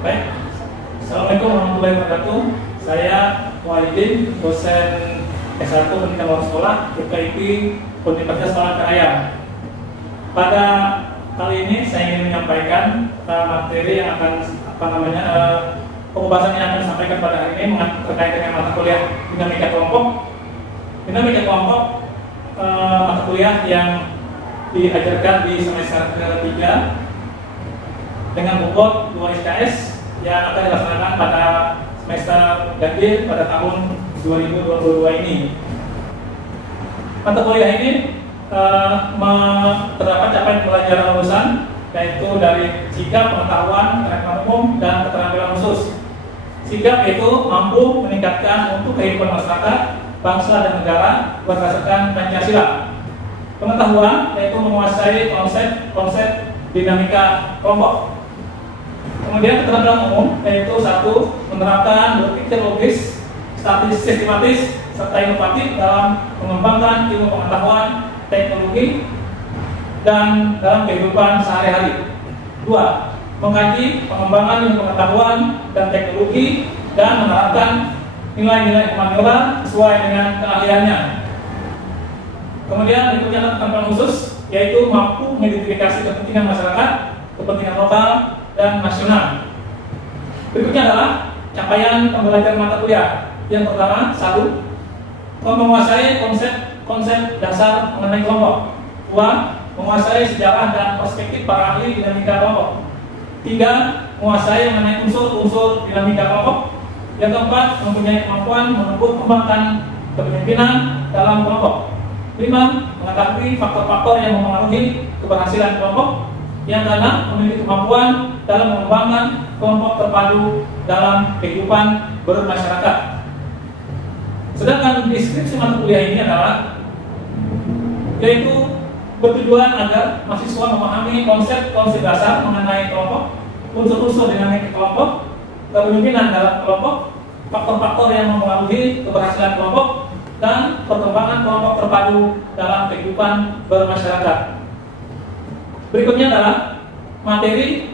Baik, Assalamualaikum warahmatullahi wabarakatuh. Saya Walidin, dosen S1 Pendidikan Luar Sekolah UKIP Universitas Palangkaraya. Pada kali ini saya ingin menyampaikan materi yang akan pembahasan yang akan disampaikan pada hari ini terkait dengan mata kuliah dinamika kelompok. Dinamika kelompok mata kuliah yang diajarkan di semester ketiga dengan bobot 2 SKS yang akan dilaksanakan pada semester ganjil pada tahun 2022 ini. Mata kuliah ini terdapat capaian pelajaran lulusan, yaitu dari sikap, pengetahuan, pengetahuan umum, dan keterampilan khusus. Sikap yaitu mampu meningkatkan untuk kehidupan masyarakat, bangsa, dan negara berdasarkan Pancasila. Pengetahuan yaitu menguasai konsep dinamika kelompok. Kemudian keterampilan umum yaitu 1. Menerapkan berpikir logis, sistematis, serta inovatif dalam mengembangkan ilmu pengetahuan, teknologi, dan dalam kehidupan sehari-hari. 2. Mengkaji pengembangan ilmu pengetahuan dan teknologi dan menerapkan nilai-nilai humaniora sesuai dengan keahliannya. Kemudian berikutnya keterampilan khusus yaitu mampu mengidentifikasi kepentingan masyarakat, kepentingan lokal, dan nasional. Berikutnya adalah capaian pembelajaran mata kuliah. Yang pertama, 1. Menguasai konsep dasar mengenai kelompok. 2. Menguasai sejarah dan perspektif para ahli dinamika kelompok. 3. Menguasai mengenai unsur-unsur dinamika kelompok. Yang keempat, mempunyai kemampuan menempuh kembangkan kepemimpinan dalam kelompok. 5. Mengetahui faktor-faktor yang mempengaruhi keberhasilan kelompok. Yang keenam, memiliki kemampuan dalam mengembangkan kelompok terpadu dalam kehidupan bermasyarakat. Sedangkan deskripsi mata kuliah ini adalah yaitu bertujuan agar mahasiswa memahami konsep-konsep dasar mengenai kelompok, unsur-unsur dinamika kelompok, kepemimpinan dalam kelompok, faktor-faktor yang mempengaruhi keberhasilan kelompok, dan perkembangan kelompok terpadu dalam kehidupan bermasyarakat. Berikutnya adalah materi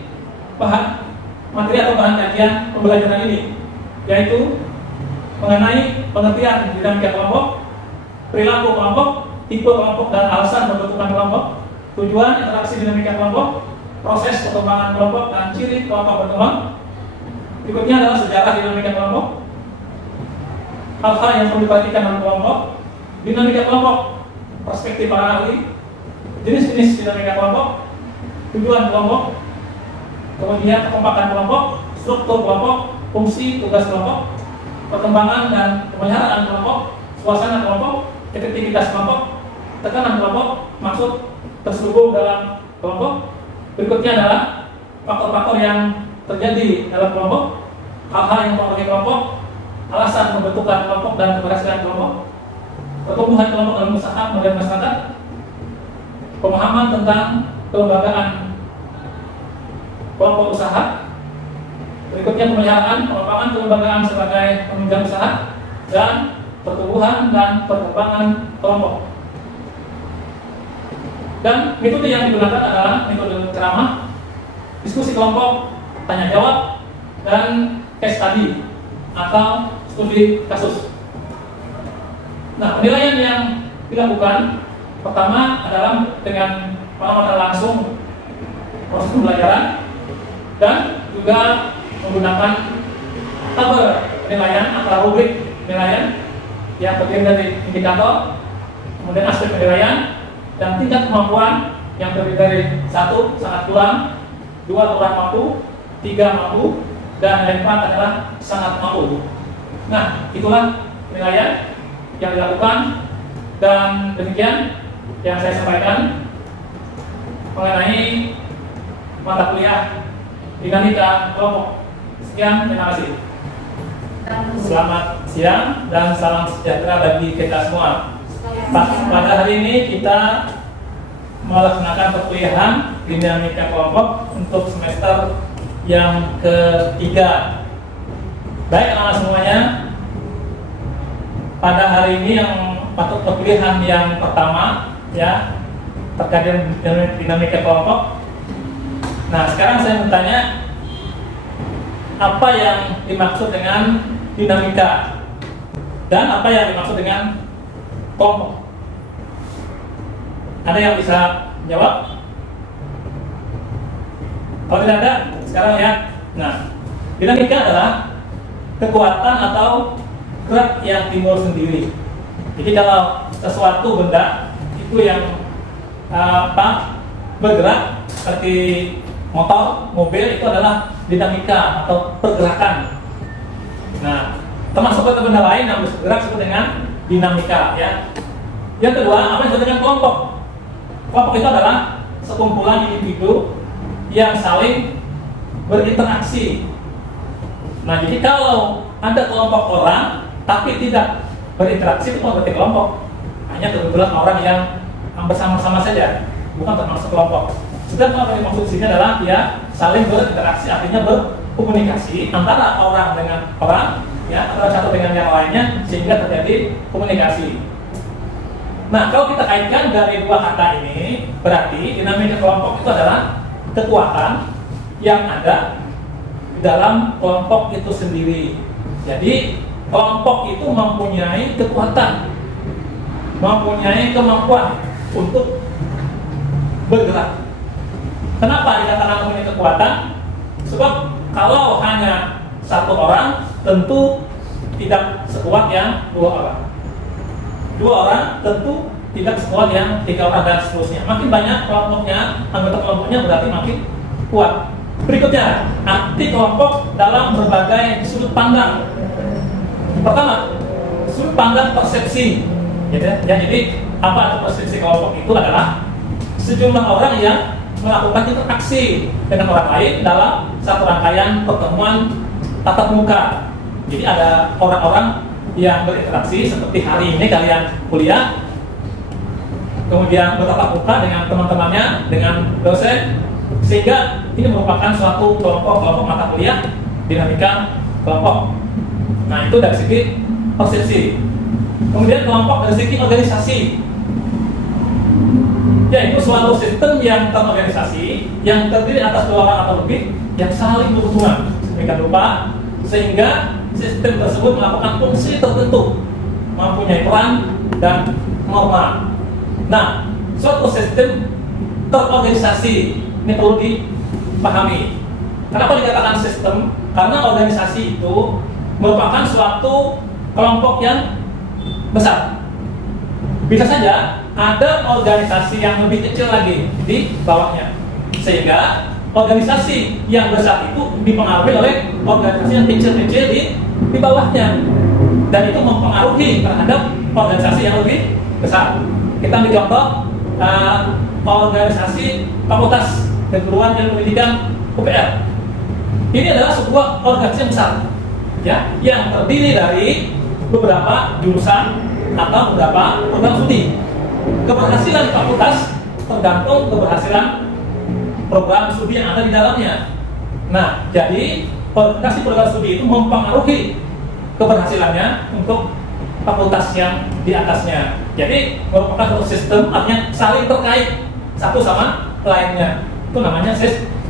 atau bahan kajian pembelajaran ini, yaitu mengenai pengertian dinamika kelompok, perilaku kelompok, tipe kelompok dan alasan pembentukan kelompok, tujuan interaksi dinamika kelompok, proses perkembangan kelompok dan ciri kelompok berkembang. Berikutnya adalah sejarah dinamika kelompok, hal-hal yang perlu diperhatikan dalam kelompok, dinamika kelompok, perspektif para ahli, jenis-jenis dinamika kelompok, tujuan kelompok, kemudian kekompakan kelompok, struktur kelompok, fungsi tugas kelompok, perkembangan dan pemeliharaan kelompok, suasana kelompok, efektivitas kelompok, tekanan kelompok, maksud terselubung dalam kelompok. Berikutnya adalah faktor-faktor yang terjadi dalam kelompok, hal-hal yang mempengaruhi kelompok, alasan pembentukan kelompok dan keberhasilan kelompok, pertumbuhan kelompok dalam usaha modern masyarakat, pemahaman tentang kelembagaan kelompok usaha, berikutnya pemeliharaan pengembangan kelembagaan sebagai penunjang usaha, dan pertumbuhan dan perkembangan kelompok. Dan metode yang digunakan adalah metode ceramah, diskusi kelompok, tanya jawab, dan case study atau studi kasus. Nah, penilaian yang dilakukan pertama adalah dengan pengamatan langsung proses pembelajaran dan juga menggunakan tabel penilaian atau rubrik penilaian yang terdiri dari indikator, kemudian aspek penilaian, dan tingkat kemampuan yang terdiri dari 1. Sangat kurang, 2. Kurang mampu, 3. Mampu, dan yang 4 adalah sangat mampu. Nah, itulah penilaian yang dilakukan, dan demikian yang saya sampaikan mengenai mata kuliah dinamika kelompok. Sekian, terima kasih. Selamat siang dan salam sejahtera bagi kita semua. Pada hari ini kita melaksanakan perkuliahan dinamika kelompok untuk semester yang ketiga. Baik anak semuanya, pada hari ini yang patut perkuliahan yang pertama ya terkait dengan dinamika kelompok. Nah, sekarang saya bertanya, apa yang dimaksud dengan dinamika dan apa yang dimaksud dengan kelompok. Ada yang bisa jawab? Kalau tidak ada, sekarang lihat. Nah, dinamika adalah kekuatan atau gerak yang timbul sendiri. Jadi kalau sesuatu benda itu yang bergerak seperti motor, mobil, itu adalah dinamika atau pergerakan. Nah, termasuk benda lain yang bergerak disebut dengan dinamika, ya. Yang kedua, apa yang disebut dengan kelompok? Kelompok itu adalah sekumpulan individu yang saling berinteraksi. Nah, jadi kalau ada kelompok orang tapi tidak berinteraksi, itu berarti kelompok. Hanya kebetulan orang yang bersama-sama saja, bukan termasuk kelompok. Sedangkan apa yang dimaksud di sini adalah dia saling berinteraksi, artinya berkomunikasi antara orang dengan orang, ya, antara satu dengan yang lainnya, sehingga terjadi komunikasi. Nah, kalau kita kaitkan dari dua kata ini, berarti dinamika kelompok itu adalah kekuatan yang ada di dalam kelompok itu sendiri. Jadi kelompok itu mempunyai kekuatan, mempunyai kemampuan untuk bergerak. Kenapa dikatakan mempunyai kekuatan? Sebab kalau hanya satu orang, tentu tidak sekuat yang dua orang. Dua orang tentu tidak sekuat yang tiga orang, dan seterusnya. Makin banyak kelompoknya, anggota kelompoknya, berarti makin kuat. Berikutnya, arti kelompok dalam berbagai sudut pandang. Pertama, sudut pandang persepsi. Jadi apa itu persepsi kelompok? Itu adalah sejumlah orang yang melakukan interaksi dengan orang lain dalam satu rangkaian pertemuan tatap muka. Jadi ada orang-orang yang berinteraksi seperti hari ini kalian kuliah, kemudian bertatap muka dengan teman-temannya, dengan dosen, sehingga ini merupakan suatu kelompok mata kuliah, dinamika kelompok. Nah, itu dari segi persepsi. Kemudian kelompok dari segi organisasi, yaitu suatu sistem yang terorganisasi yang terdiri atas dua orang atau lebih yang saling berhubungan sedemikian rupa sehingga sistem tersebut melakukan fungsi tertentu, mempunyai peran dan norma. Nah, suatu sistem terorganisasi ini perlu dipahami. Kenapa dikatakan sistem? Karena organisasi itu merupakan suatu kelompok yang besar. Bisa saja ada organisasi yang lebih kecil lagi di bawahnya, sehingga organisasi yang besar itu dipengaruhi oleh organisasi yang kecil-kecil di bawahnya, dan itu mempengaruhi terhadap organisasi yang lebih besar. Kita ambil contoh organisasi Fakultas Keguruan dan Pendidikan UPR. Ini adalah sebuah organisasi yang besar, ya, yang terdiri dari beberapa jurusan atau beberapa program studi. Keberhasilan fakultas tergantung keberhasilan program studi yang ada di dalamnya. Nah, jadi organisasi program studi itu mempengaruhi keberhasilannya untuk fakultas yang di atasnya. Jadi merupakan suatu sistem, artinya saling terkait satu sama lainnya. Itu namanya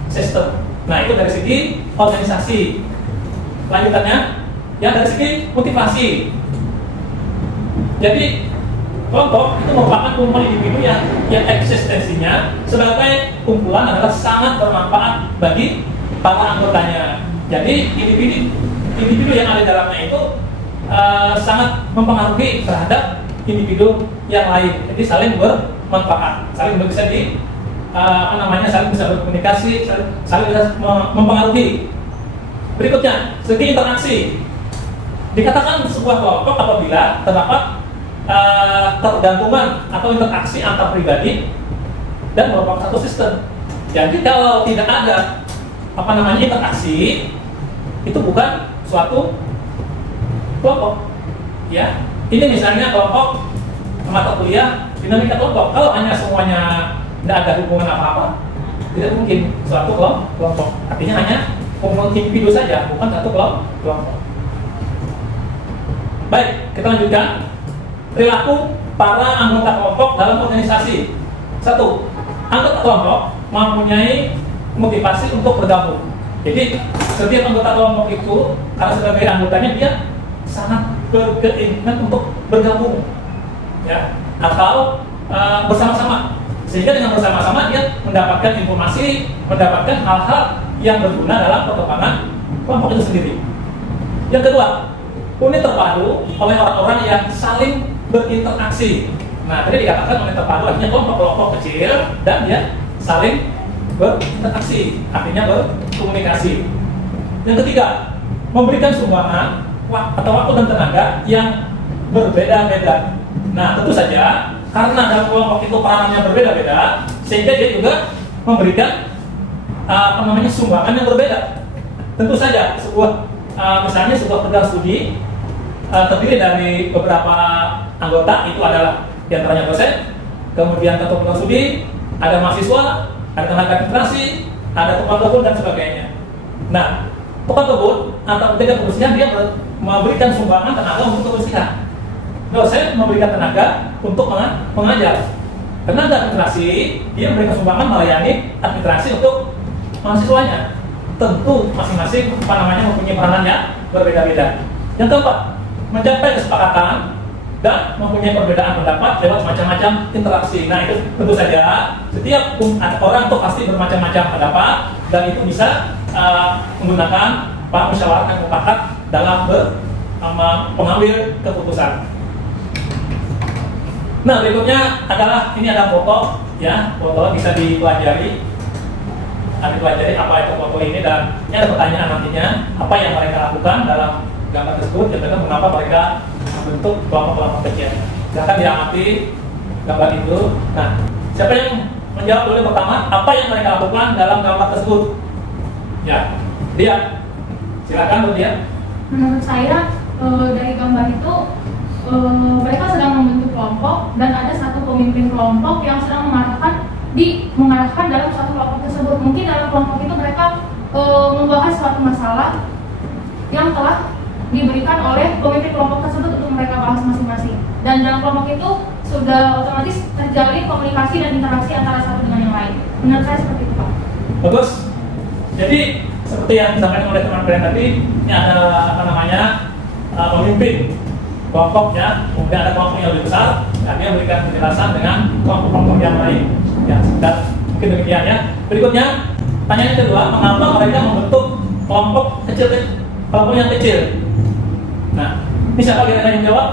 sistem. Nah, itu dari segi organisasi. Lanjutannya, yang dari segi motivasi. Jadi kelompok itu merupakan kumpulan individu yang eksistensinya sebagai kumpulan adalah sangat bermanfaat bagi para anggotanya. Jadi individu yang ada di dalamnya itu sangat mempengaruhi terhadap individu yang lain. Jadi saling bermanfaat, saling bisa saling bisa berkomunikasi, saling bisa mempengaruhi. Berikutnya, segi interaksi. Dikatakan sebuah kelompok apabila terdapat ketergantungan atau interaksi antar pribadi dan merupakan satu sistem. Jadi kalau tidak ada interaksi, itu bukan suatu kelompok. Ya, ini misalnya kelompok mata kuliah dinamika kelompok. Kalau hanya semuanya tidak ada hubungan apa-apa, tidak mungkin suatu kelompok. Artinya hanya individu saja, bukan satu kelompok. Baik, kita lanjutkan. Perilaku para anggota kelompok dalam organisasi. 1. Anggota kelompok mempunyai motivasi untuk bergabung. Jadi setiap anggota kelompok itu, karena sebagai anggotanya dia sangat berkeinginan untuk bergabung, ya, atau bersama-sama, sehingga dengan bersama-sama dia mendapatkan informasi, mendapatkan hal-hal yang berguna dalam perkembangan kelompok itu sendiri. Yang kedua, unit terpadu oleh orang-orang yang saling berinteraksi. Nah, tadi dikatakan unit terpadu artinya kelompok-kelompok kecil dan dia saling berinteraksi, artinya berkomunikasi. Yang ketiga, memberikan sumbangan atau waktu dan tenaga yang berbeda-beda. Nah, tentu saja karena dalam kelompok itu peranannya berbeda-beda, sehingga dia juga memberikan sumbangan yang berbeda. Tentu saja misalnya sebuah program studi terdiri dari beberapa anggota, itu adalah diantaranya dosen, kemudian ketua program studi, ada mahasiswa, ada tenaga administrasi, ada tukang kebun dan sebagainya. Nah, tukang kebun atau penjaga kebersihan dia memberikan sumbangan tenaga untuk kebersihan. Dosen memberikan tenaga untuk mengajar. Tenaga administrasi dia memberikan sumbangan melayani administrasi untuk mahasiswanya. Tentu masing-masing mempunyai peranannya berbeda-beda. Yang keempat, mencapai kesepakatan dan mempunyai perbedaan pendapat lewat macam-macam interaksi. Nah, itu tentu saja setiap orang itu pasti bermacam-macam pendapat dan itu bisa menggunakan musyawarah dan mufakat dalam mengambil keputusan. Nah, berikutnya adalah ini ada foto, ya, foto bisa dipelajari. Dipelajari apa itu foto ini, dan ini ada pertanyaan nantinya apa yang mereka lakukan dalam gambar tersebut, dan mengapa mereka membentuk kelompok-kelompok kecil. Silahkan diamati gambar itu. Nah, siapa yang menjawab dulu pertama apa yang mereka lakukan dalam gambar tersebut? Ya, dia. Silakan dia. Menurut saya dari gambar itu mereka sedang membentuk kelompok dan ada satu pemimpin kelompok yang sedang mengarahkan dalam suatu kelompok tersebut. Mungkin dalam kelompok itu mereka membahas suatu masalah yang telah diberikan oleh pemimpin kelompok tersebut untuk mereka bahas masing-masing. Dan dalam kelompok itu sudah otomatis terjalin komunikasi dan interaksi antara satu dengan yang lain. Menurut saya seperti itu, Pak. Bagus. Jadi seperti yang disampaikan oleh teman-teman tadi, ini ada pemimpin kelompoknya, kemudian ada kelompok yang lebih besar, dan dia memberikan penjelasan dengan kelompok-kelompok yang lain. Ya, dan mungkin demikian ya. Berikutnya, pertanyaan kedua, mengapa mereka membentuk kelompok yang kecil? Nah, ini siapa kira-kira yang jawab?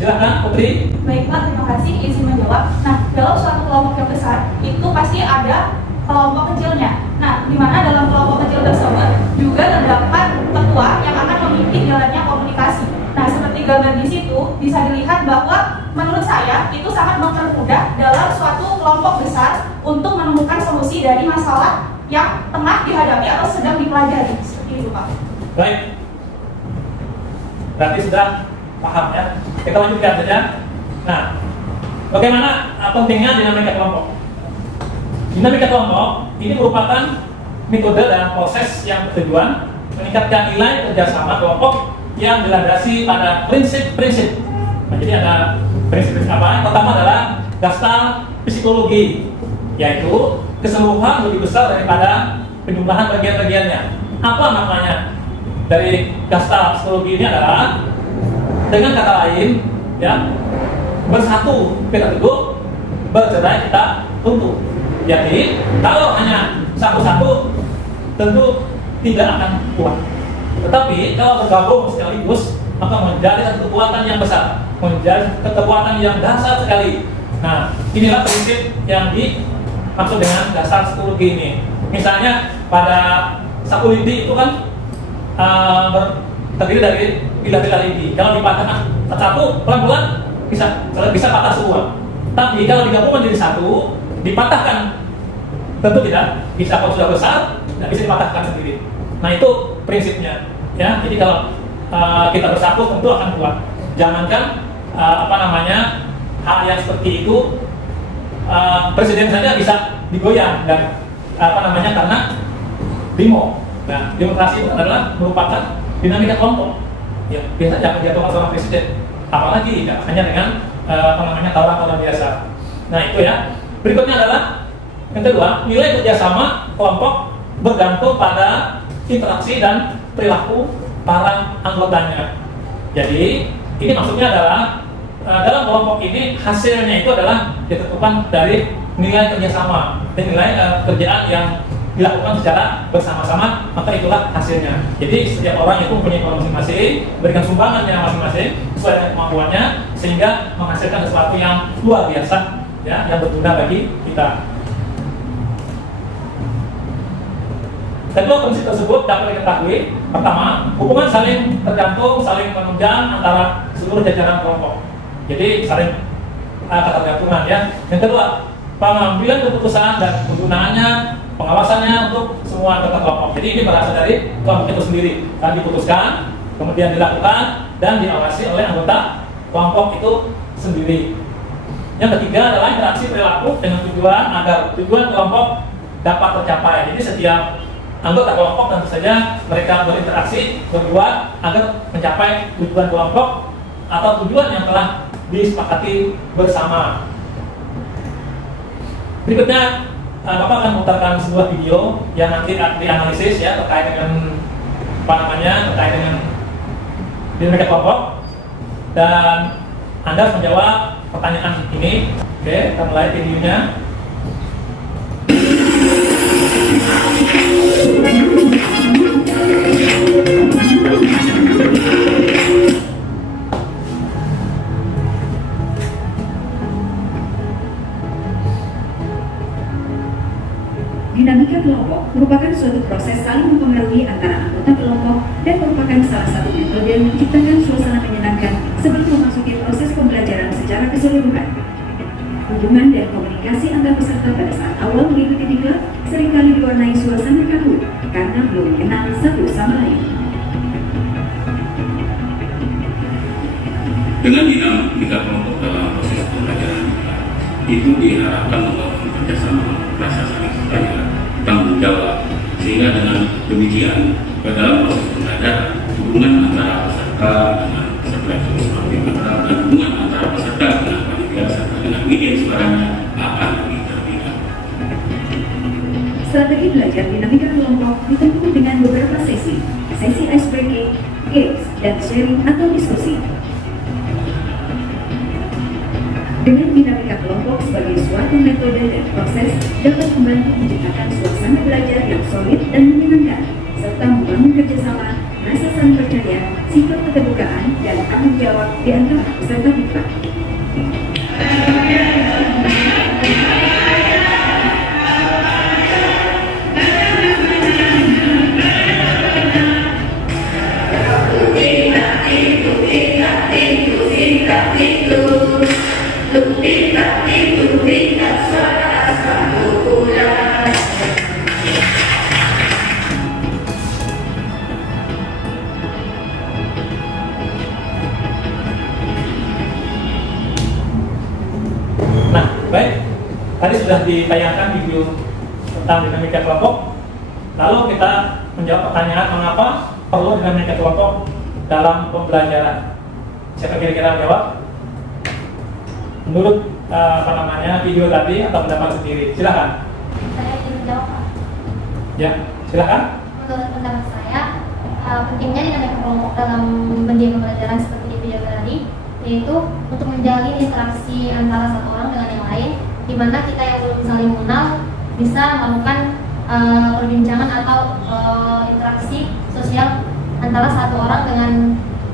Silahkan, Putri. Baik, Pak, terima kasih izin menjawab. Nah, dalam suatu kelompok yang besar, itu pasti ada kelompok kecilnya. Nah, di mana dalam kelompok kecil tersebut juga terdapat ketua yang akan memimpin jalannya komunikasi. Nah, seperti gambar di situ bisa dilihat bahwa menurut saya itu sangat mempermudah dalam suatu kelompok besar untuk menemukan solusi dari masalah yang tengah dihadapi atau sedang dipelajari. Seperti itu, Pak. Baik. Berarti sudah paham ya. Kita lanjutkan saja. Nah, bagaimana pentingnya dinamika kelompok? Dinamika kelompok ini merupakan metode dan proses yang bertujuan meningkatkan nilai kerjasama kelompok yang dilandasi pada prinsip-prinsip. Nah, jadi ada prinsip-prinsip apa? Yang pertama adalah Gestalt psikologi, yaitu keseluruhan lebih besar daripada penjumlahan bagian-bagiannya. Apa maknanya dari Gestalt psikologi ini adalah, dengan kata lain, ya, bersatu kita teguh, bercerai kita runtuh. Jadi kalau hanya satu-satu tentu tidak akan kuat. Tetapi kalau bergabung sekaligus maka menjadi satu kekuatan yang besar, menjadi kekuatan yang dahsyat sekali. Nah, inilah prinsip yang dimaksud dengan Gestalt psikologi ini. Misalnya pada sapu lidi itu kan terdiri dari bilah-bilah lidi. Kalau dipatahkan satu pelan-pelan bisa patah semua. Tapi kalau digabung menjadi satu, dipatahkan tentu tidak bisa. Kalau sudah besar tidak bisa dipatahkan sendiri. Nah, itu prinsipnya ya. Jadi kalau kita bersatu tentu akan kuat. Jangankan hal yang seperti itu, presiden saja bisa digoyang dan karena demo. Nah, demokrasi itu adalah merupakan dinamika kelompok. Ya, biasa jangan jatuhkan seorang presiden, apalagi tidak hanya dengan tawaran-tawaran biasa. Nah, itu ya. Berikutnya adalah yang kedua, nilai kerjasama kelompok bergantung pada interaksi dan perilaku para anggotanya. Jadi ini maksudnya adalah dalam kelompok ini hasilnya itu adalah ditentukan dari nilai kerjasama dan nilai kerjaan yang dilakukan secara bersama-sama, maka itulah hasilnya. Jadi setiap orang itu mempunyai peran masing-masing, berikan sumbangannya masing-masing sesuai dengan kemampuannya, sehingga menghasilkan sesuatu yang luar biasa, ya, yang berguna bagi kita. Kedua prinsip tersebut dapat diketahui. Pertama, hubungan saling tergantung, saling menunjang antara seluruh jajaran kelompok. Jadi saling ketergantungan, ya. Yang kedua, pengambilan keputusan dan penggunaannya, pengawasannya untuk semua anggota kelompok. Jadi ini berasal dari kelompok itu sendiri. Dan diputuskan, kemudian dilakukan dan diawasi oleh anggota kelompok itu sendiri. Yang ketiga adalah interaksi perilaku dengan tujuan agar tujuan kelompok dapat tercapai. Jadi setiap anggota kelompok tentu saja mereka berinteraksi berbuat agar mencapai tujuan kelompok atau tujuan yang telah disepakati bersama. Berikutnya Bapak akan memutarkan sebuah video yang nanti dianalisis, ya, terkait dengan terkait dengan dinamika kelompok, dan Anda menjawab pertanyaan ini. Oke, kita mulai videonya. Dinamika kelompok merupakan suatu proses saling mempengaruhi antara anggota kelompok dan merupakan salah satu metode yang menciptakan suasana menyenangkan sebelum memasuki proses pembelajaran secara keseluruhan. Hubungan dan komunikasi antar peserta pada saat awal mengikuti diklat seringkali diwarnai suasana kaku karena belum mengenal satu sama lain. Dengan dinamika kelompok dalam proses pembelajaran itu diharapkan membangun kerjasama, rasa saling percaya, tanggung jawab, sehingga dengan demikian dalam proses pembelajaran hubungan antara peserta dengan peserta itu semakin kental, dan hubungan antara peserta dengan panitia serta dengan media suaranya akan lebih terbuka. Strategi belajar dinamika kelompok ditempuh dengan beberapa sesi icebreaking, games, dan sharing atau diskusi. Dengan dinamika kelompok sebagai suatu metode dan proses dapat membantu menciptakan suasana belajar yang solid dan menyenangkan, serta membangun kerjasama, rasa saling percaya, sifat keterbukaan, dan tanggung jawab di antara peserta diklat. Nah, baik. Tadi sudah ditayangkan video tentang dinamika kelompok. Lalu kita menjawab pertanyaan mengapa perlu dinamika kelompok dalam pembelajaran. Siapa kira-kira menjawab? Menurut video tadi atau pendapat sendiri? Silakan. Saya ingin menjawab, Pak. Ya, silakan. Menurut pendapat saya, pentingnya dinamika kelompok dalam media pembelajaran seperti di video tadi, yaitu untuk menjalin interaksi antara satu orang dengan yang lain, di mana kita yang belum saling mengenal bisa melakukan perbincangan atau interaksi sosial antara satu orang dengan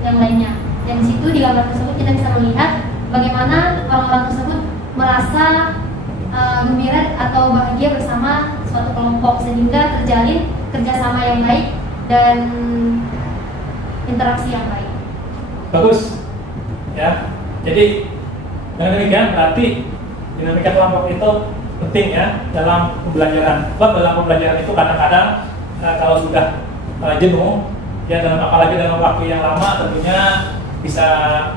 yang lainnya. Dan di situ di gambar tersebut kita bisa melihat bagaimana orang-orang tersebut merasa gembira atau bahagia bersama suatu kelompok, sehingga terjalin kerjasama yang baik dan interaksi yang baik. Bagus, ya. Jadi dengan demikian berarti dinamika kelompok itu penting, ya, dalam pembelajaran. Sebab dalam pembelajaran itu kadang-kadang kalau sudah jenuh, ya, apalagi dalam waktu yang lama, tentunya bisa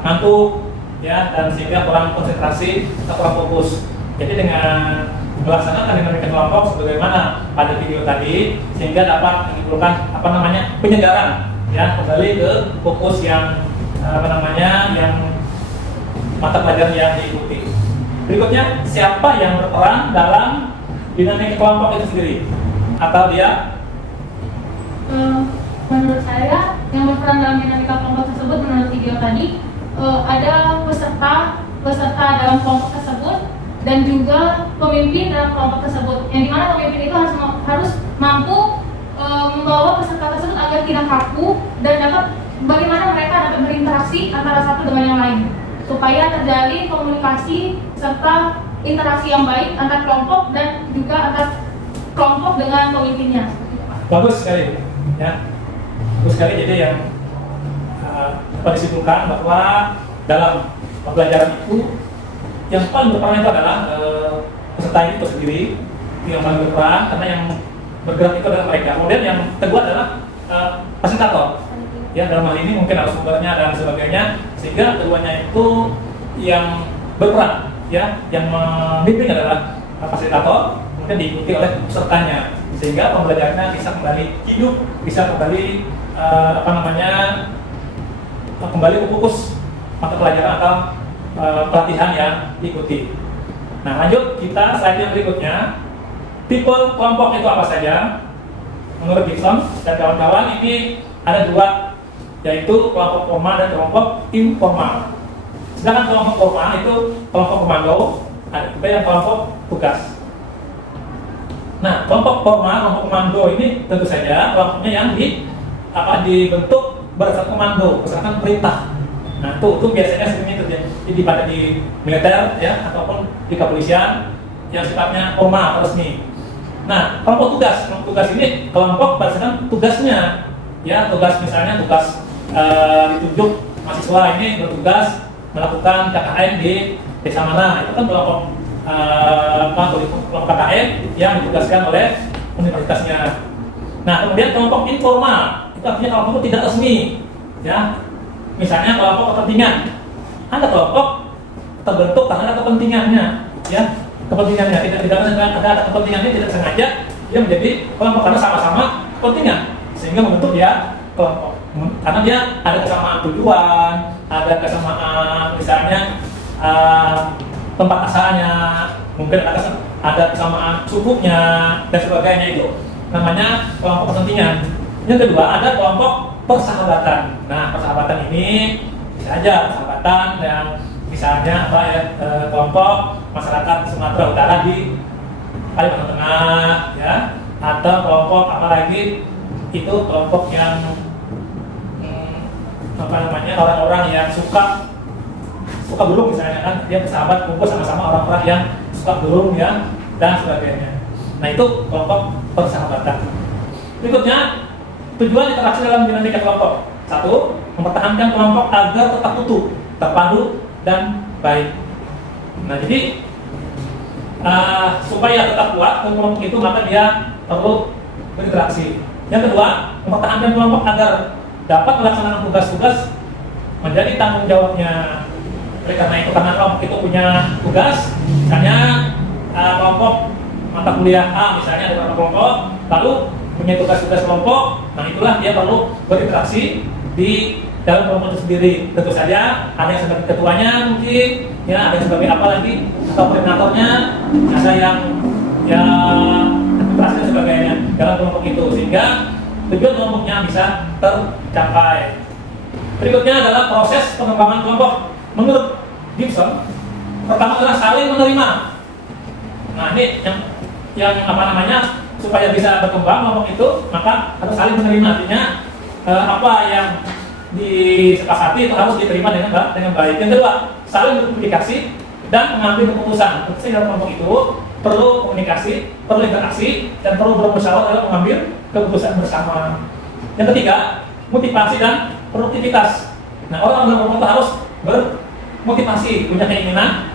ngantuk, ya, dan sehingga kurang konsentrasi atau kurang fokus. Jadi dengan melaksanakan dinamika kelompok sebagaimana pada video tadi, sehingga dapat menimbulkan penyegaran, ya, kembali ke fokus yang yang mata pelajaran yang diikuti. Berikutnya, siapa yang berperan dalam dinamika kelompok itu sendiri? Atau dia? saya yang berperan dalam dinamika kelompok tersebut menurut video tadi ada peserta dalam kelompok tersebut dan juga pemimpin dalam kelompok tersebut, yang dimana pemimpin itu harus mampu membawa peserta tersebut agar tidak kaku dan dapat bagaimana mereka dapat berinteraksi antara satu dengan yang lain supaya terjalin komunikasi serta interaksi yang baik antar kelompok dan juga antar kelompok dengan pemimpinnya. Bagus sekali, ya. Bagus sekali. Jadi yang dapat disimpulkan bahwa dalam pembelajaran itu yang paling berperan itu adalah peserta itu sendiri yang paling berperan, karena yang bergerak itu adalah mereka. Kemudian yang kedua adalah fasilitator. Ya, dalam hal ini mungkin harus sumbernya dan sebagainya, sehingga keduanya itu yang berperan, ya, yang membimbing adalah fasilitator, kemudian diikuti oleh pesertanya, sehingga pembelajarannya bisa kembali hidup, bisa kembali kembali ke fokus mata pelajaran atau pelatihan yang diikuti. Nah, lanjut kita slide yang berikutnya. Tipe kelompok itu apa saja? Menurut Gibson dan kawan-kawan ini ada dua, yaitu kelompok formal dan kelompok informal. Sedangkan kelompok formal itu kelompok komando, ada juga yang kelompok tugas. Nah, kelompok formal, kelompok komando ini tentu saja kelompoknya yang dibentuk berdasarkan komando, berdasarkan perintah. Nah, itu biasanya sebenarnya terjadi pada di militer, ya, ataupun di kepolisian yang sifatnya formal atau resmi. Nah, kelompok tugas ini kelompok berdasarkan tugasnya, ya, tugas misalnya tugas ditunjuk mahasiswa ini bertugas melakukan KKN di desa mana, itu kan kelompok KKN yang ditugaskan oleh universitasnya. Nah, kemudian kelompok informal itu artinya kelompok tidak resmi, ya. Misalnya kelompok kepentingan, ada kelompok terbentuk karena ada kepentingannya, ya, kepentingannya tidak ada kepentingannya tidak sengaja dia menjadi kelompok karena sama-sama kepentingan sehingga membentuk dia kelompok karena dia ada kesamaan tujuan, ada kesamaan misalnya tempat asalnya, mungkin ada kesamaan sukunya dan sebagainya, itu namanya kelompok kepentingan. Yang kedua ada kelompok persahabatan. Nah, persahabatan ini bisa aja persahabatan yang misalnya kelompok masyarakat Sumatera Utara di Kalimantan Tengah, ya, atau kelompok apalagi itu kelompok yang orang-orang yang suka burung misalnya, kan dia bersahabat kumpul sama-sama orang-orang yang suka burung, ya, dan sebagainya. Nah, itu kelompok persahabatan. Berikutnya tujuan interaksi dalam dinamika kelompok. 1. Mempertahankan kelompok agar tetap utuh, terpadu, dan baik. Nah, jadi supaya tetap kuat kelompok itu, maka dia perlu berinteraksi. Yang kedua, mempertahankan kelompok agar dapat melaksanakan tugas-tugas menjadi tanggung jawabnya. Oleh karena itu, karena kelompok itu punya tugas, misalnya kelompok mata kuliah A misalnya ada beberapa kelompok, lalu punya tugas-tugas kelompok, nah itulah dia perlu berinteraksi di dalam kelompok itu sendiri. Tentu saja ada yang sebagai ketuanya mungkin, ya, ada yang sebagai apa lagi, atau koordinatornya, ada yang interaksi dan sebagainya dalam kelompok itu, sehingga tujuan kelompoknya bisa tercapai. Berikutnya adalah proses pengembangan kelompok. Menurut Gibson, pertama adalah saling menerima. Nah, ini yang supaya bisa berkembang kelompok itu, maka harus saling menerima. Artinya apa yang disepakati itu harus diterima dengan baik. Yang kedua, saling berkomunikasi dan mengambil keputusan. Keputusan dalam kelompok itu perlu komunikasi, perlu interaksi, dan perlu bermusyawarah dalam mengambil keputusan bersama. Yang ketiga, motivasi dan produktivitas. Nah, orang dalam kelompok itu harus bermotivasi, punya keinginan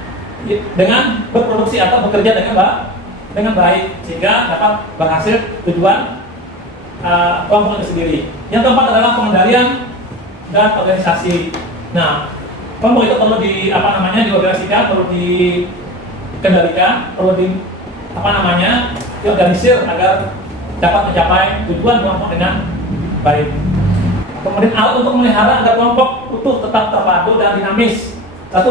dengan berproduksi atau bekerja dengan baik sehingga dapat berhasil tujuan kelompok itu sendiri. Yang keempat adalah pengendalian dan organisasi. Nah, kelompok itu perlu diorganisasikan, perlu dikendalikan, perlu diorganisir agar dapat mencapai tujuan kelompok dengan baik. Kemudian alat untuk memelihara agar kelompok utuh, tetap terpadu dan dinamis. 1.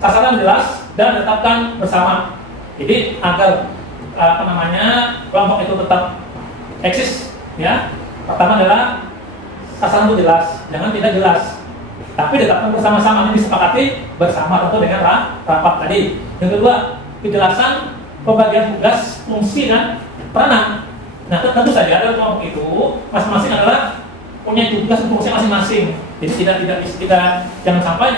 Sasaran jelas dan tetapkan bersama. Jadi agar kelompok itu tetap eksis, ya. Pertama adalah sasaran itu jelas, jangan tidak jelas. Tapi ditetapkan bersama-sama, ini disepakati bersama tentu dengan rapat tadi. Yang kedua, kejelasan pembagian tugas, fungsi dan peranan. Nah, tentu saja dalam kelompok itu masing-masing adalah punya tugas dan fungsi masing-masing. Jadi tidak jangan sampai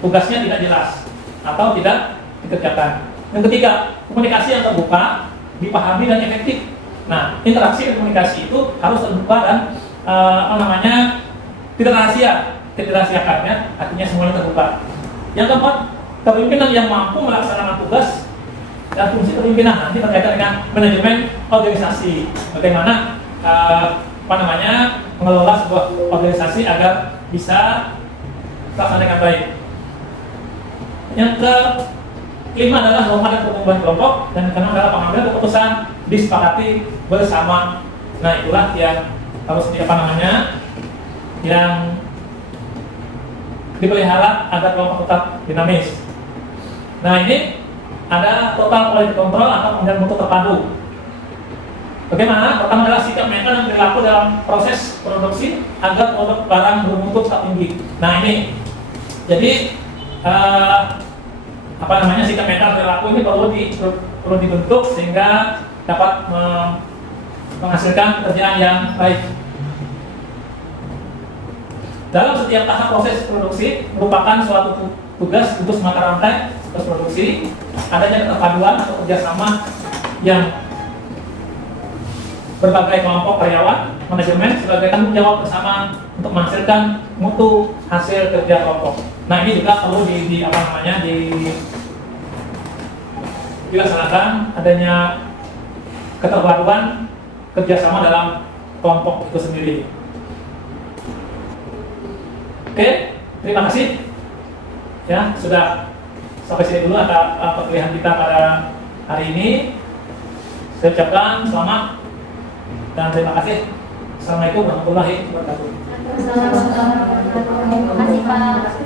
tugasnya tidak jelas atau tidak dikerjakan. Yang ketiga, komunikasi yang terbuka, dipahami dan efektif. Nah, interaksi dan komunikasi itu harus terbuka dan tidak dirahasiakan ya, artinya semuanya terbuka. Yang keempat, kepemimpinan yang mampu melaksanakan tugas dan fungsi kepemimpinan nanti berkaitan dengan manajemen organisasi. Bagaimana mengelola sebuah organisasi agar bisa dilaksanakan baik. Yang kelima adalah norma dan pertumbuhan kelompok, dan keenam adalah pengambilan keputusan disepakati bersama. Nah, itulah yang harus yang dipelihara agar kelompok tetap dinamis. Nah, ini ada total quality control atau pengendalian mutu terpadu. Bagaimana? Pertama adalah sikap mereka dan perilaku dalam proses produksi agar produk barang bermutu tetap tinggi. Nah, ini jadi sikap mental perilaku ini perlu dibentuk sehingga dapat menghasilkan pekerjaan yang baik. Dalam setiap tahap proses produksi merupakan suatu tugas untuk mata rantai proses produksi, adanya keterpaduan atau kerjasama yang berbagai kelompok karyawan, manajemen sebagai tanggung jawab bersama untuk menghasilkan mutu hasil kerja kelompok. Nah, ini juga perlu dilaksanakan adanya keterpaduan kerjasama dalam kelompok itu sendiri. Oke, terima kasih. Ya, sudah sampai sini dulu perkuliahan kita pada hari ini. Saya ucapkan selamat dan terima kasih. Assalamualaikum warahmatullahi wabarakatuh. Terima kasih Pak.